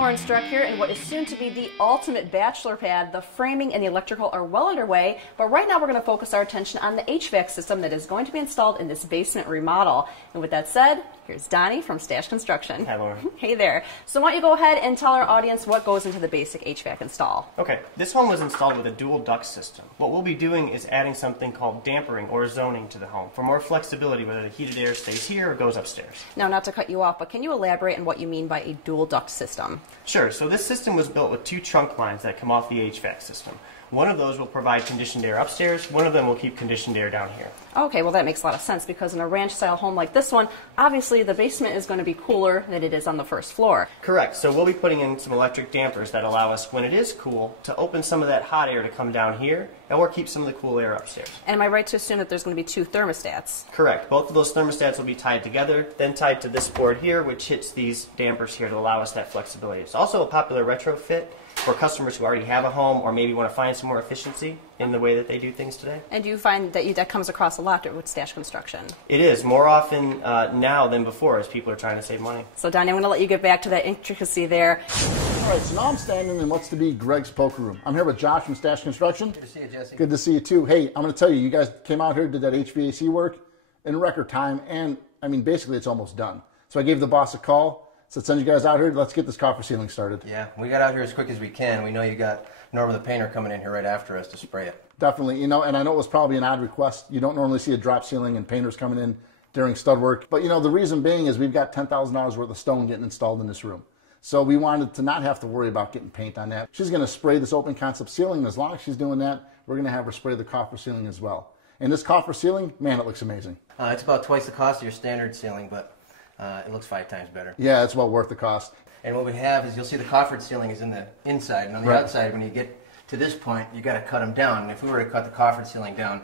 Lauren Struck here in what is soon to be the ultimate bachelor pad. The framing and the electrical are well underway, but right now we're going to focus our attention on the HVAC system that is going to be installed in this basement remodel. And with that said, here's Donnie from Stash Construction. Hi, Lauren. Hey there. So why don't you go ahead and tell our audience what goes into the basic HVAC install. Okay, this home was installed with a dual duct system. What we'll be doing is adding something called dampering or zoning to the home for more flexibility, whether the heated air stays here or goes upstairs. Now, not to cut you off, but can you elaborate on what you mean by a dual duct system? Sure, so this system was built with two trunk lines that come off the HVAC system. One of those will provide conditioned air upstairs, one of them will keep conditioned air down here. Okay, well that makes a lot of sense because in a ranch-style home like this one, obviously the basement is going to be cooler than it is on the first floor. Correct, so we'll be putting in some electric dampers that allow us, when it is cool, to open some of that hot air to come down here, or keep some of the cool air upstairs. And am I right to assume that there's going to be two thermostats? Correct, both of those thermostats will be tied together, then tied to this board here, which hits these dampers here to allow us that flexibility. It's also a popular retrofit for customers who already have a home or maybe want to find some more efficiency in the way that they do things today. And do you find that that comes across a lot with Stash Construction? It is, more often now than before as people are trying to save money. So Donnie, I'm going to let you get back to that intricacy there. All right, so now I'm standing in what's to be Greg's poker room. I'm here with Josh from Stash Construction. Good to see you, Jesse. Good to see you too. Hey, I'm going to tell you, you guys came out here, did that HVAC work in record time, and I mean, basically it's almost done. So I gave the boss a call. So send you guys out here. Let's get this coffer ceiling started. Yeah, we got out here as quick as we can. We know you got Norma the painter coming in here right after us to spray it. Definitely, you know, and I know it was probably an odd request. You don't normally see a drop ceiling and painters coming in during stud work. But, you know, the reason being is we've got $10,000 worth of stone getting installed in this room. So we wanted to not have to worry about getting paint on that. She's going to spray this open concept ceiling. As long as she's doing that, we're going to have her spray the coffer ceiling as well. And this coffer ceiling, man, it looks amazing. It's about twice the cost of your standard ceiling, but it looks 5 times better. Yeah, it's well worth the cost. And what we have is you'll see the coffered ceiling is in the inside, and on the outside, when you get to this point, you got to cut them down. And if we were to cut the coffered ceiling down,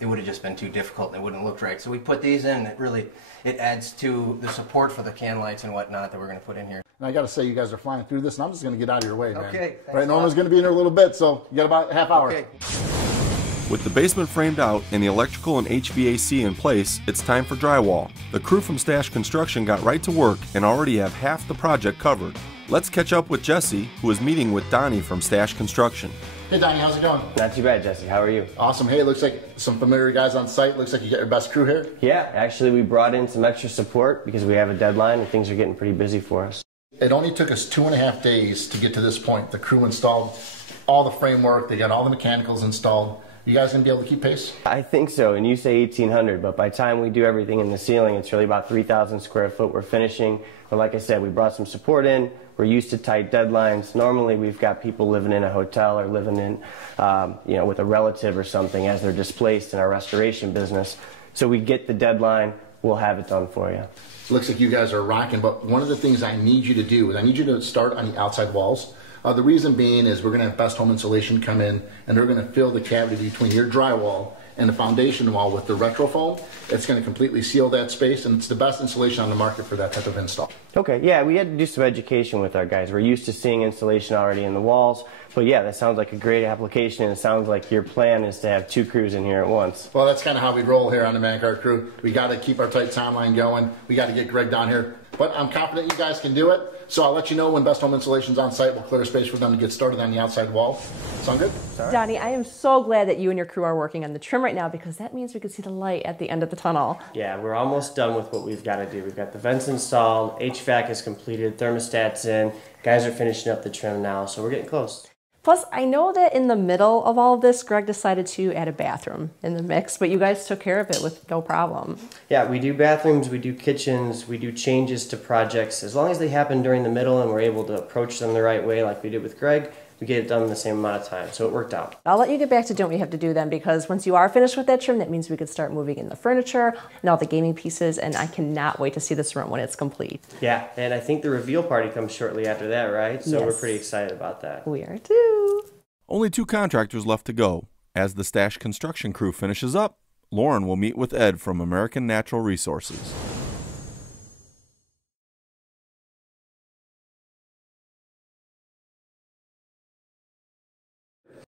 it would have just been too difficult and it wouldn't look right. So we put these in, and it adds to the support for the can lights and whatnot that we're going to put in here. And I got to say, you guys are flying through this, and I'm just going to get out of your way, man. Okay. Right, Norma's going to be in here a little bit, so you got about a half hour. Okay. With the basement framed out and the electrical and HVAC in place, it's time for drywall. The crew from Stash Construction got right to work and already have half the project covered. Let's catch up with Jesse, who is meeting with Donnie from Stash Construction. Hey Donnie, how's it going? Not too bad, Jesse. How are you? Awesome. Hey, it looks like some familiar guys on site. Looks like you got your best crew here. Yeah, actually we brought in some extra support because we have a deadline and things are getting pretty busy for us. It only took us 2.5 days to get to this point. The crew installed all the framework. They got all the mechanicals installed. You guys gonna be able to keep pace? I think so, and you say 1,800, but by the time we do everything in the ceiling, it's really about 3,000 square foot we're finishing. But like I said, we brought some support in. We're used to tight deadlines. Normally we've got people living in a hotel or living in, with a relative or something as they're displaced in our restoration business. So we get the deadline, we'll have it done for you. Looks like you guys are rocking, but one of the things I need you to do is I need you to start on the outside walls. The reason being is we're going to have Best Home Insulation come in, and they're going to fill the cavity between your drywall and the foundation wall with the retro foam. It's going to completely seal that space, and it's the best insulation on the market for that type of install. Okay, yeah, we had to do some education with our guys. We're used to seeing insulation already in the walls, but yeah, that sounds like a great application, and it sounds like your plan is to have 2 crews in here at once. Well, that's kind of how we roll here on the Mancard crew. We got to keep our tight timeline going. We got to get Greg down here, but I'm confident you guys can do it. So I'll let you know when Best Home Insulation's on site. We'll clear a space for them to get started on the outside wall. Sound good? Sorry. Donnie, I am so glad that you and your crew are working on the trim right now because that means we can see the light at the end of the tunnel. Yeah, we're almost done with what we've got to do. We've got the vents installed, HVAC is completed, thermostats in. Guys are finishing up the trim now, so we're getting close. Plus, I know that in the middle of all of this, Greg decided to add a bathroom in the mix, but you guys took care of it with no problem. Yeah, we do bathrooms, we do kitchens, we do changes to projects. As long as they happen during the middle and we're able to approach them the right way like we did with Greg, we get it done in the same amount of time, so it worked out. I'll let you get back to doing what you have to do then, because once you are finished with that trim, that means we could start moving in the furniture and all the gaming pieces, and I cannot wait to see this room when it's complete. Yeah, and I think the reveal party comes shortly after that, right? So yes. We're pretty excited about that. We are too. Only 2 contractors left to go. As the Stash Construction crew finishes up, Lauren will meet with Ed from American Natural Resources.